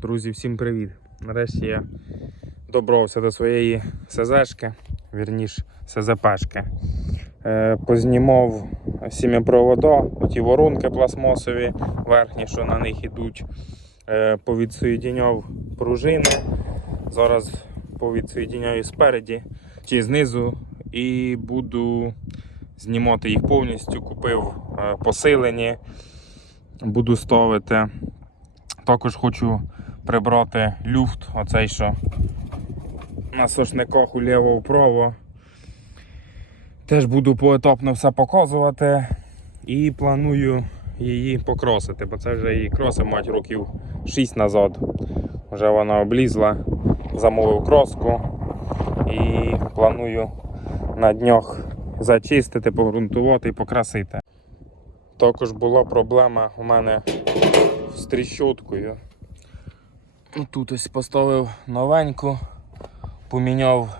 Друзі, всім привіт! Нарешті я добрався до своєї СЗшки, вірніш СЗПшки. Е, познімав сім'япровода, оті воронки пластмасові, верхні, що на них ідуть. Е, повідсоєдіняв пружини. Зараз повідсоєдіняю спереді чи знизу і буду знімати їх повністю. Купив е, посилені, буду ставити. Також хочу прибрати люфт, оцей що на сошниках уліво-вправо. Теж буду поетапно все показувати і планую її покросити, бо це вже її кроси мать років 6 назад. Вже вона облізла, замовив кроску і планую на днях зачистити, погрунтувати і покрасити. Також була проблема у мене з тріщоткою. Тут ось поставив новеньку, поміняв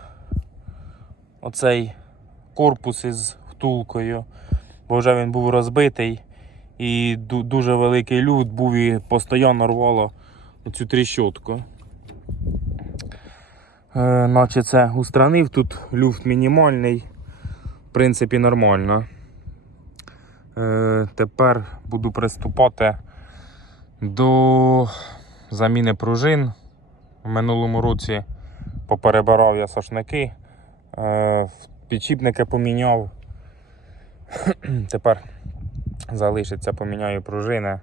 оцей корпус із втулкою, бо вже він був розбитий і дуже великий люфт був і постійно рвало цю тріщотку. Е, наче це устранив, тут люфт мінімальний, в принципі, нормально. Е, тепер буду приступати до заміни пружин. У минулому році поперебирав я сошники, е, підшипники поміняв. Тепер залишиться, поміняю пружини.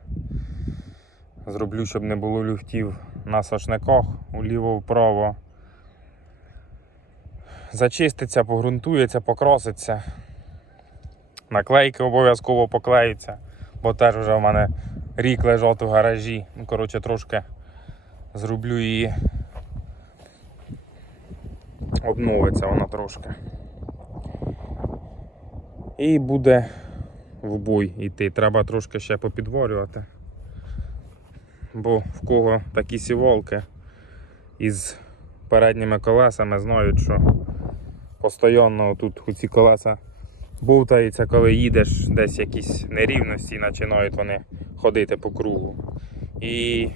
Зроблю, щоб не було люфтів на сошниках уліво-вправо. Зачиститься, погрунтується, покраситься. Наклейки обов'язково поклеються, бо теж вже в мене рік лежать у гаражі. Ну, коротше, трошки зроблю її. Обновиться вона трошки. І буде в бой йти. Треба трошки ще попідворювати. Бо в кого такі сіволки із передніми колесами знають, що постійно тут ці колеса бовтаються, коли їдеш десь якісь нерівності, починають вони ходити по кругу. І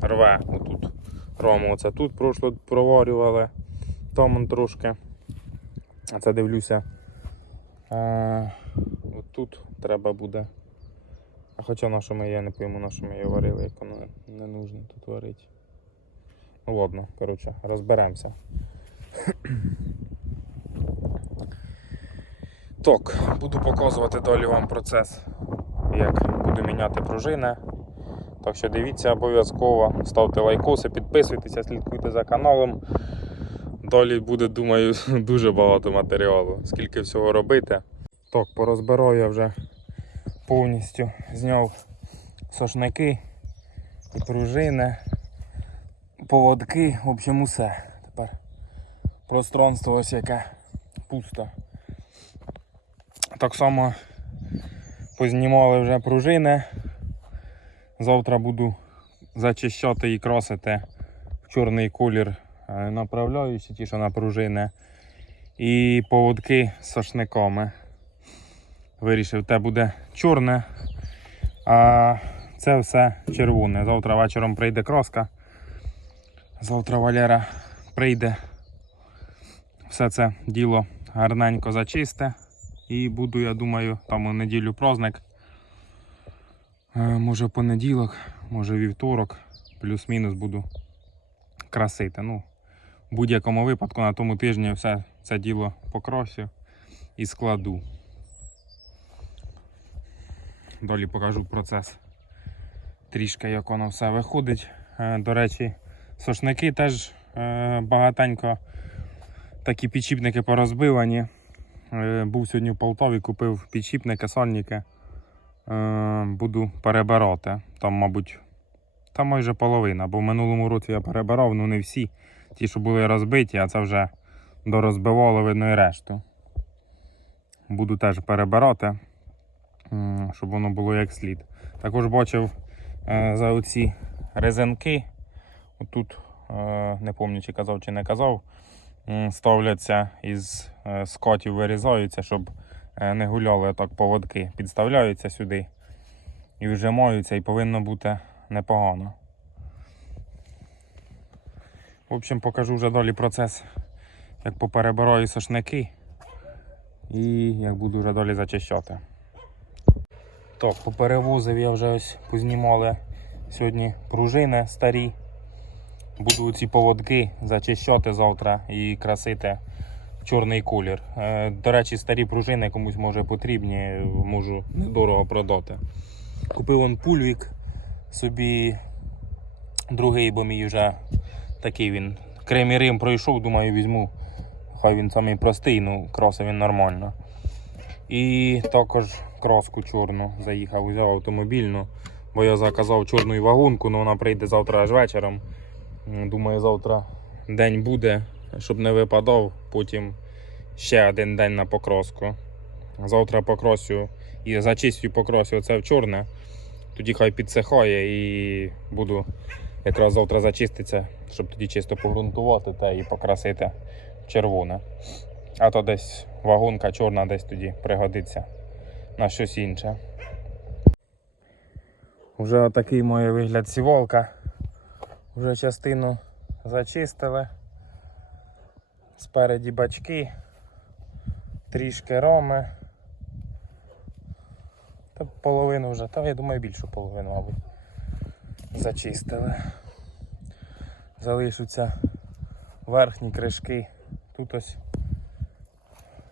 рве отут. Рому оце тут прошло проварювали, там он трошки. А це дивлюся. А, отут треба буде. А хоча на що ми я не пойму, на що ми її варили, як воно не нужно тут варити. Ну ладно, коротше, розберемося. Так, буду показувати далі вам процес, як буду міняти пружини. Так що дивіться обов'язково, ставте лайкоси, підписуйтеся, слідкуйте за каналом. Далі буде, думаю, дуже багато матеріалу, скільки всього робити. Так, порозбираю я вже повністю зняв сошники і пружини, поводки, в общем, усе. Тепер пространство ось яке пусто. Так само познімали вже пружини. Завтра буду зачищати і красити в чорний колір е, направляючі, ті, що на пружини. І поводки з сошниками. Вирішив, те буде чорне, а це все червоне. Завтра вечором прийде краска. Завтра Валера прийде. Все це діло гарненько зачисте. І буду, я думаю, там у неділю праздник. Е, Може понеділок, може вівторок, плюс-мінус буду красити. Ну, в будь-якому випадку на тому тижні все це діло покрасю і складу. Далі покажу процес. Трішки як воно все виходить. Е, До речі, сошники теж е, багатенько такі підшипники порозбивані. Був сьогодні в Полтаві, купив підшипники, сольники. Е, Буду перебирати. Там, мабуть, там майже половина, бо в минулому році я перебирав, ну не всі. Ті, що були розбиті, а це вже дорозбивало видно і решту. Буду теж перебирати, щоб воно було як слід. Також бачив е, за оці резинки. Отут, е, не пам'ятаю, чи казав, чи не казав ставляться із скотів вирізаються, щоб не гуляли так поводки. Підставляються сюди і вжимаються, і повинно бути непогано. В общем, покажу вже далі процес, як поперебираю сошники і як буду вже далі зачищати. Так, поперевозив я вже ось познімали сьогодні пружини старі. Буду ці поводки зачищати завтра і красити чорний колір. Е, До речі, старі пружини комусь може потрібні, можу недорого продати. Купив он пульвік собі другий, бо мій вже такий він. Кремі Рим пройшов, думаю, візьму. Хай він самий простий, ну кросив він нормально. І також кроску чорну заїхав, взяв автомобільну, бо я заказав чорну вагонку, але вона прийде завтра аж вечором. Думаю, завтра день буде, щоб не випадав, потім ще один день на покроску. Завтра покросю і зачистю покросю це в чорне. Тоді хай підсихає і буду якраз завтра зачиститься, щоб тоді чисто погрунтувати та і покрасити червоне. А то десь вагонка чорна десь тоді пригодиться на щось інше. Вже такий має вигляд сіволка. Вже частину зачистили. Спереді бачки, трішки роми. Та половину вже, та я думаю більшу половину, мабуть, зачистили. Залишаться верхні кришки. Тут ось.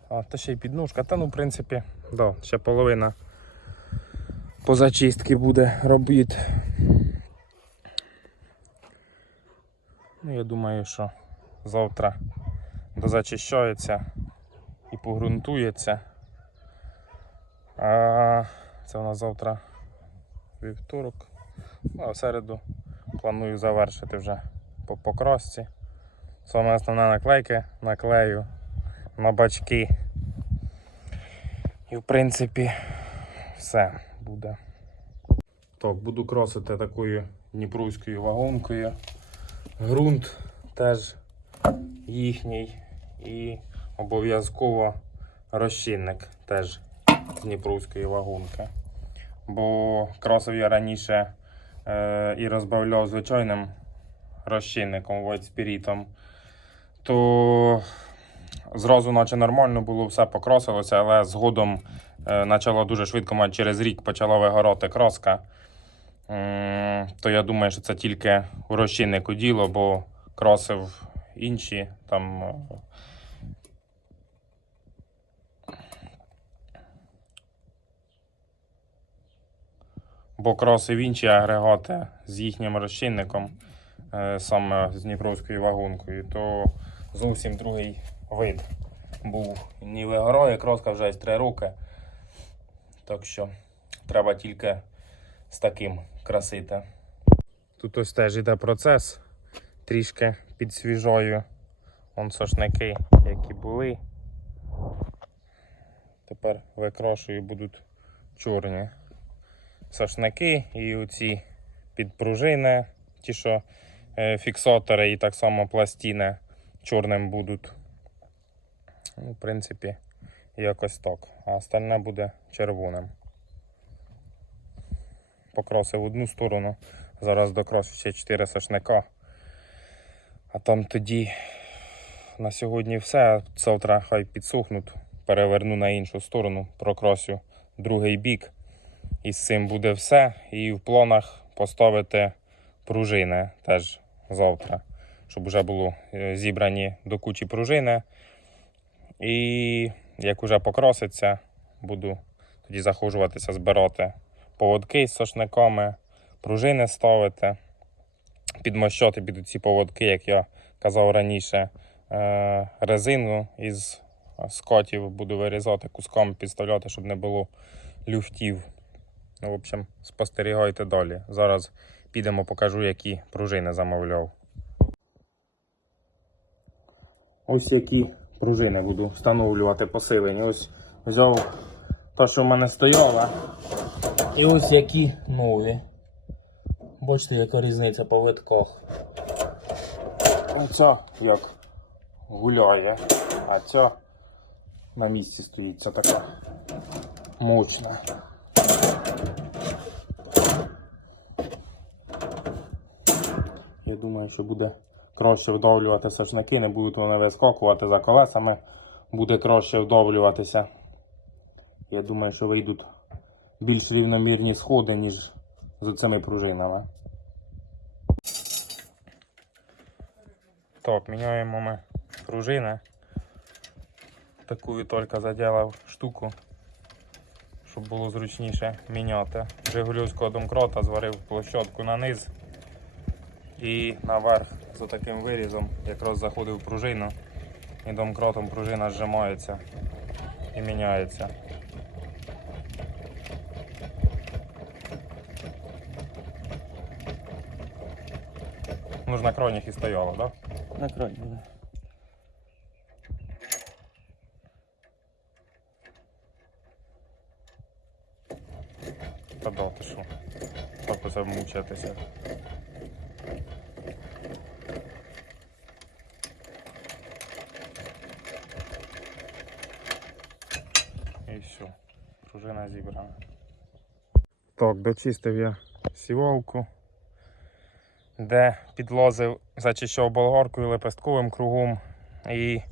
А, та ще й підножка. Та ну, в принципі, да, ще половина по зачистки буде робіт. Ну, я думаю, що завтра дозачищається і погрунтується. А це у нас завтра вівторок. Ну, а в середу планую завершити вже по покрасці. Саме основна наклейки наклею на бачки. І в принципі все буде. Так, буду кросити такою дніпровською вагонкою. Грунт теж їхній і обов'язково розчинник теж з дніпровської вагонки. Бо кросив я раніше е, і розбавляв звичайним розчинником вайтспірітом, то зразу наче нормально було, все покрасилося, але згодом е, почало дуже швидко, мабуть, через рік почала вигорати краска. То я думаю, що це тільки у розчиннику діло, бо кросив інші там. Бо кросив інші агрегати з їхнім розчинником, е, саме з Дніпровською вагонкою, то зовсім другий вид був. Не вигорає, кроска вже 3 роки. Так що треба тільки з таким красити. Тут ось теж іде процес. Трішки підсвіжою. Вон сошники, які були. Тепер викрошую будуть чорні сошники і оці підпружини, ті, що е, фіксатори і так само пластини чорним будуть. Ну, в принципі, якось так. А остальне буде червоним. Покросив одну сторону, зараз докрошу ще 4 сошника. А там тоді на сьогодні все. Завтра хай підсохнуть, переверну на іншу сторону, прокросю другий бік. І з цим буде все. І в планах поставити пружини теж завтра, щоб вже було е, зібрані до кучі пружини. І як вже покроситься, буду тоді захожуватися, збирати поводки з сошниками, пружини ставити, підмощати під ці поводки, як я казав раніше, е, резину із скотів буду вирізати куском, підставляти, щоб не було люфтів. Ну, в общем, спостерігайте далі. Зараз підемо, покажу, які пружини замовляв. Ось які пружини буду встановлювати посилені. Ось взяв те, що в мене стояло. І ось які нові. Бачите, яка різниця по витках. Оця як гуляє, а ця на місці стоїть. Це така мощна. Думаю, що буде краще вдовлювати сошники, не будуть вони вискокувати за колесами, буде краще вдовлюватися. Я думаю, що вийдуть більш рівномірні сходи, ніж з цими пружинами. Так, міняємо ми пружини. Таку Вітолька заділав штуку, щоб було зручніше міняти. Жигулівського домкрота зварив площадку на низ і наверх з таким вирізом якраз заходив пружину і домкротом пружина зжимається і міняється. Ну ж на кронях і стояло, так? Да? На кроні. да. Та да, ти що? Так оце мучитися. І все, пружина зібрана. Так, дочистив я сівалку, де підлозив, зачищав болгаркою лепестковим кругом і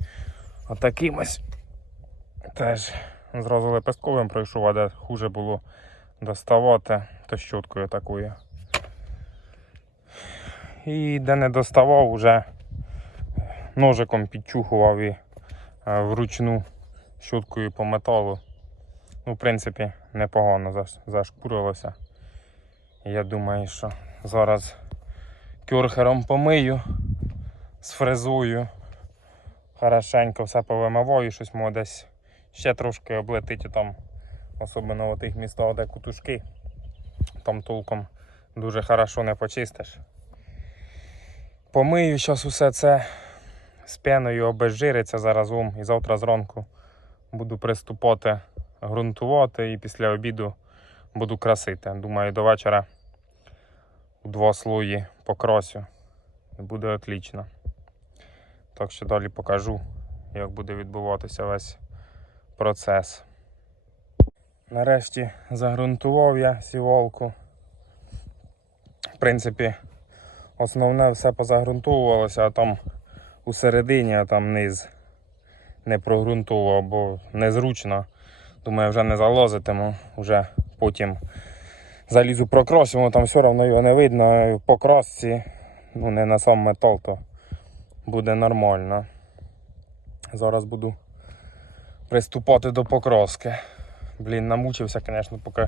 отаким ось теж зразу лепестковим пройшов, а де хуже було доставати, то щоткою такою. І де не доставав, вже ножиком підчухував і е, вручну щоткою по металу. Ну, в принципі, непогано зашкурилося. Я думаю, що зараз кюрхером помию з фрезою. Хорошенько все повимиваю, щось може десь ще трошки облетить там Особливо в тих містах, де кутушки. Там толком дуже хорошо не почистиш. Помию зараз усе це з пеною обезжириться заразом і завтра зранку буду приступати ґрунтувати і після обіду буду красити. Думаю, до вечора у два слої покросю. І буде отлично. Так що далі покажу, як буде відбуватися весь процес. Нарешті загрунтував я сівалку. В принципі, основне все позагрунтовувалося, а там у середині, а там низ не прогрунтував, бо незручно. Думаю, вже не залазитиму, вже потім залізу прокросимо, там все одно його не видно. По кросці, ну не на сам метал, то буде нормально. Зараз буду приступати до покроски. Блін, намучився, звісно, поки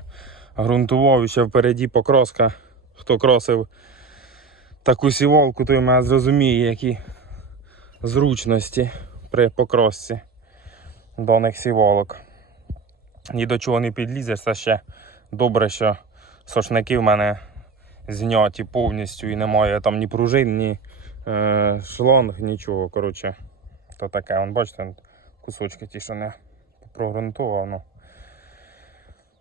ґрунтував ще впереді покроска. Хто кросив таку сіволку, той мене зрозуміє, які зручності при покросці даних сіволок. Ні до чого не підлізеш, це ще добре, що сошники в мене зняті повністю і немає там ні пружин, ні е, шланг, нічого. Коротше, то таке. Вон, бачите, кусочки ті, що не прогрунтував. Ну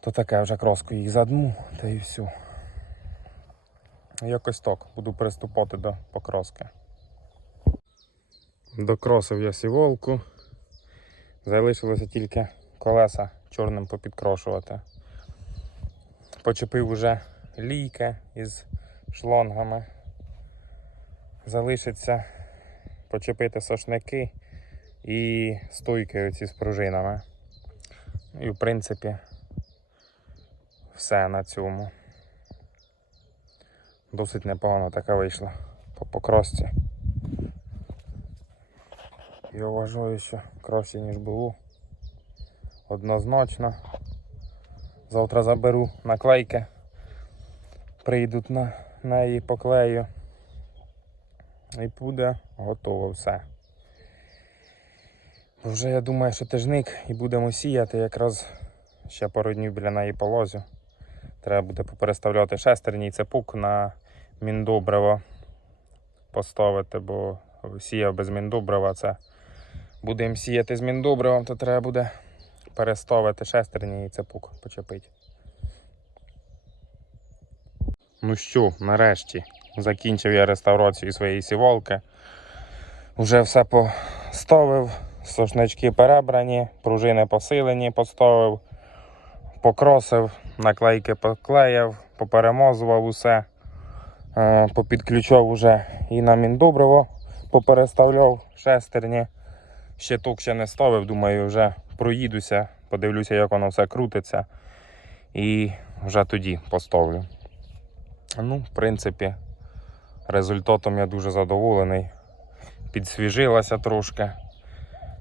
то таке вже кроску їх задму, та і все. Якось так буду приступати до покроски. Докросив я сіволку. Залишилося тільки колеса чорним попідкрошувати. Почепив уже лійки із шлонгами. Залишиться почепити сошники і стойки оці з пружинами. І в принципі все на цьому. Досить непогано така вийшла по покросці. Я вважаю, що краще, ніж було. Однозначно. Завтра заберу наклейки. Прийдуть на неї поклею. І буде готово все. Вже я думаю, що тижник і будемо сіяти якраз ще пару днів біля неї полозю. Треба буде попереставляти шестерні і цепук на міндобриво поставити, бо сіяв без міндобрива. Це будемо сіяти з міндобривом, то треба буде переставити шестерні і цепук почепити. Ну що, нарешті закінчив я реставрацію своєї сівалки. Вже все поставив, сошнички перебрані, пружини посилені, поставив покросив, наклейки поклеїв, поперемозував усе, е, попідключав уже і на міндобриво попереставляв шестерні. Щиток ще не ставив, думаю, вже проїдуся, подивлюся, як воно все крутиться. І вже тоді поставлю. Ну, в принципі, результатом я дуже задоволений. Підсвіжилася трошки,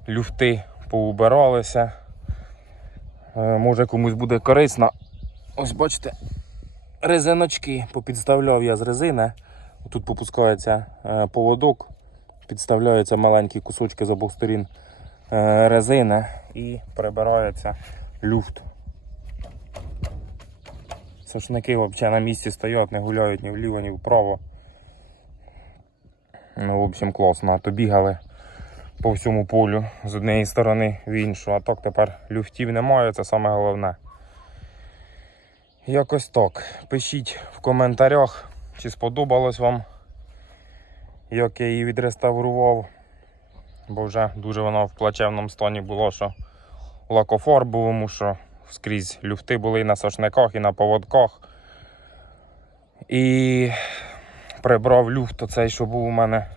люфти поубиралися. Е, Може комусь буде корисно. Ось бачите, резиночки попідставляв я з резини. Тут попускається е, поводок, підставляються маленькі кусочки з обох сторін е, резини і прибирається люфт. Сошники взагалі на місці стоять, не гуляють ні вліво, ні вправо. Ну, в общем, класно. А то бігали по всьому полю з однієї сторони в іншу. А так тепер люфтів немає, це саме головне. Якось так. Пишіть в коментарях, чи сподобалось вам, як я її відреставрував. Бо вже дуже вона в плачевному стані було, що лакофарбовому, що скрізь люфти були і на сошниках, і на поводках. І прибрав люфт оцей, що був у мене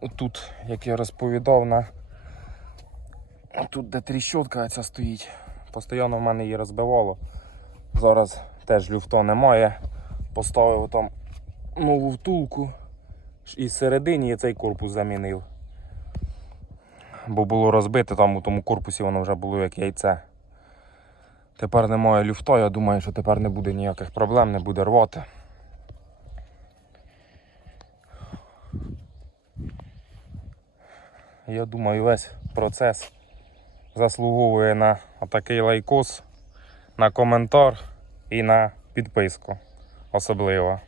отут, як я розповідав, на тут, де тріщотка ця стоїть. Постійно в мене її розбивало. Зараз теж люфта немає. Поставив там нову втулку. І всередині я цей корпус замінив. Бо було розбите, там у тому корпусі воно вже було як яйце. Тепер немає люфта, я думаю, що тепер не буде ніяких проблем, не буде рвати. Я думаю, весь процес заслуговує на такий лайкос, на коментар і на підписку особливо.